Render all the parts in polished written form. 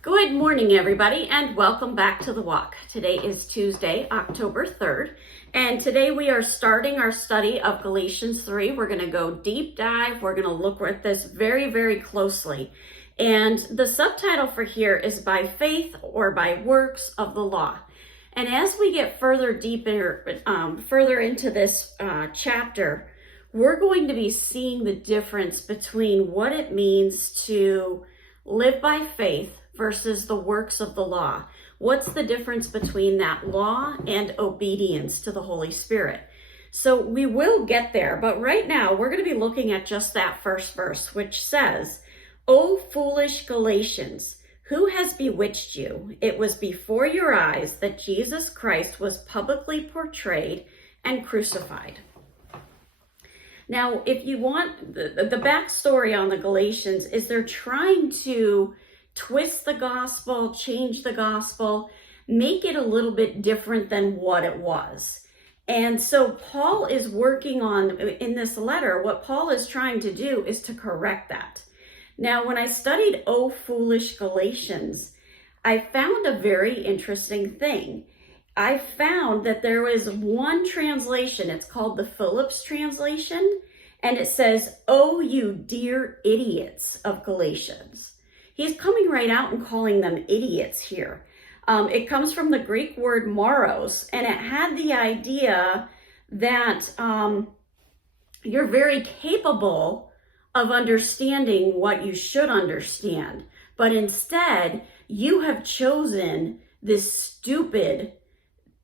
Good morning, everybody, and welcome back to The Walk. Today is Tuesday, October 3rd, and today we are starting our study of Galatians 3. We're going to go deep dive. We're going to look at this very, very closely. And the subtitle for here is By Faith or By Works of the Law. And as we get further into this chapter, we're going to be seeing the difference between what it means to live by faith versus the works of the law. What's the difference between that law and obedience to the Holy Spirit? So we will get there, but right now we're going to be looking at just that first verse, which says, "O foolish Galatians, who has bewitched you? It was before your eyes that Jesus Christ was publicly portrayed and crucified." Now, if you want, the backstory on the Galatians is they're trying to twist the gospel, change the gospel, make it a little bit different than what it was. And so Paul is working on, in this letter, what Paul is trying to do is to correct that. Now, when I studied "O Foolish Galatians," I found a very interesting thing. I found that there is one translation, it's called the Phillips translation, and it says, "Oh, you dear idiots of Galatians." He's coming right out and calling them idiots here. It comes from the Greek word moros, and it had the idea that you're very capable of understanding what you should understand, but instead you have chosen this stupid,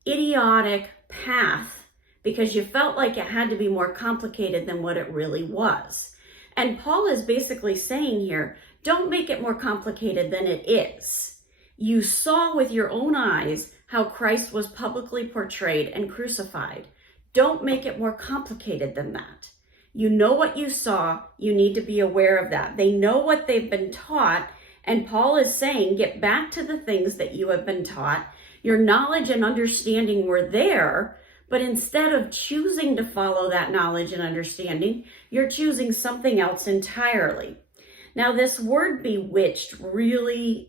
idiotic path because you felt like it had to be more complicated than what it really was. And Paul is basically saying here, don't make it more complicated than it is. You saw with your own eyes how Christ was publicly portrayed and crucified. Don't make it more complicated than that. You know what you saw. You need to be aware of that. They know what they've been taught. And Paul is saying, get back to the things that you have been taught. Your knowledge and understanding were there, but instead of choosing to follow that knowledge and understanding, you're choosing something else entirely. Now, this word bewitched really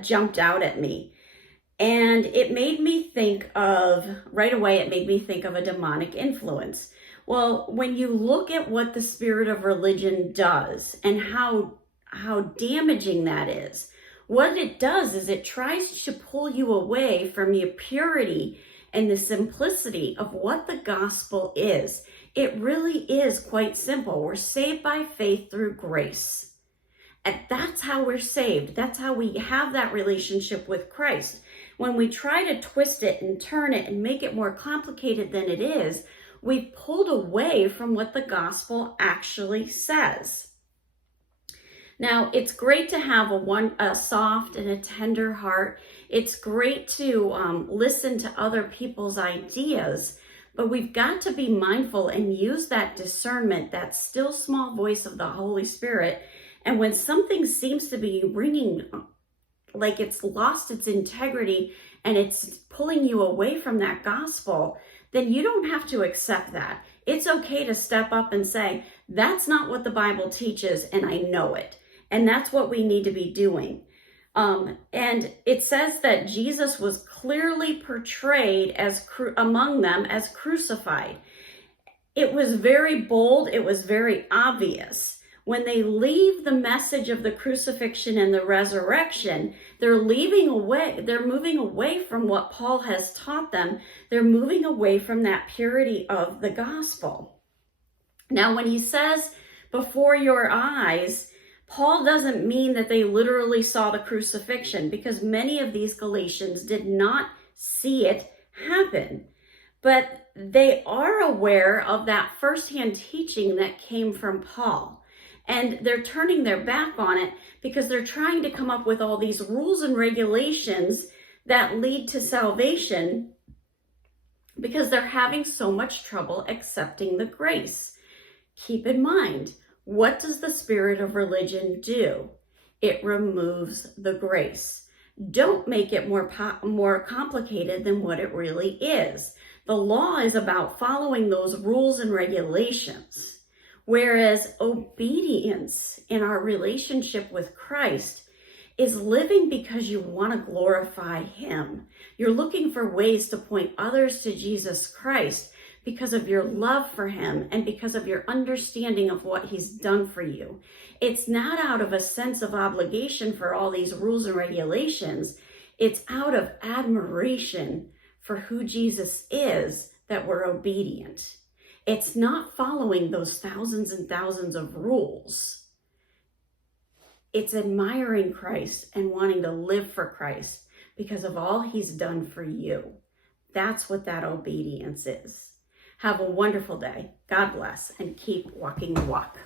jumped out at me. And it made me think of, right away, it made me think of a demonic influence. Well, when you look at what the spirit of religion does and how damaging that is, what it does is it tries to pull you away from the purity and the simplicity of what the gospel is. It really is quite simple. We're saved by faith through grace. And that's how we're saved. That's how we have that relationship with Christ. When we try to twist it and turn it and make it more complicated than it is, we've pulled away from what the gospel actually says. Now, it's great to have a soft and a tender heart. It's great to listen to other people's ideas, but we've got to be mindful and use that discernment, that still small voice of the Holy Spirit. And when something seems to be ringing like it's lost its integrity and it's pulling you away from that gospel, then you don't have to accept that. It's okay to step up and say, that's not what the Bible teaches, and I know it. And that's what we need to be doing. And it says that Jesus was clearly portrayed as among them as crucified. It was very bold. It was very obvious. When they leave the message of the crucifixion and the resurrection, they're moving away from what Paul has taught them. They're moving away from that purity of the gospel. Now, when he says before your eyes, Paul doesn't mean that they literally saw the crucifixion, because many of these Galatians did not see it happen. But they are aware of that firsthand teaching that came from Paul. And they're turning their back on it because they're trying to come up with all these rules and regulations that lead to salvation because they're having so much trouble accepting the grace. Keep in mind, what does the spirit of religion do? It removes the grace. Don't make it more complicated than what it really is. The law is about following those rules and regulations, whereas obedience in our relationship with Christ is living because you want to glorify him. You're looking for ways to point others to Jesus Christ because of your love for him and because of your understanding of what he's done for you. It's not out of a sense of obligation for all these rules and regulations. It's out of admiration for who Jesus is that we're obedient. It's not following those thousands and thousands of rules. It's admiring Christ and wanting to live for Christ because of all he's done for you. That's what that obedience is. Have a wonderful day. God bless, and keep walking the walk.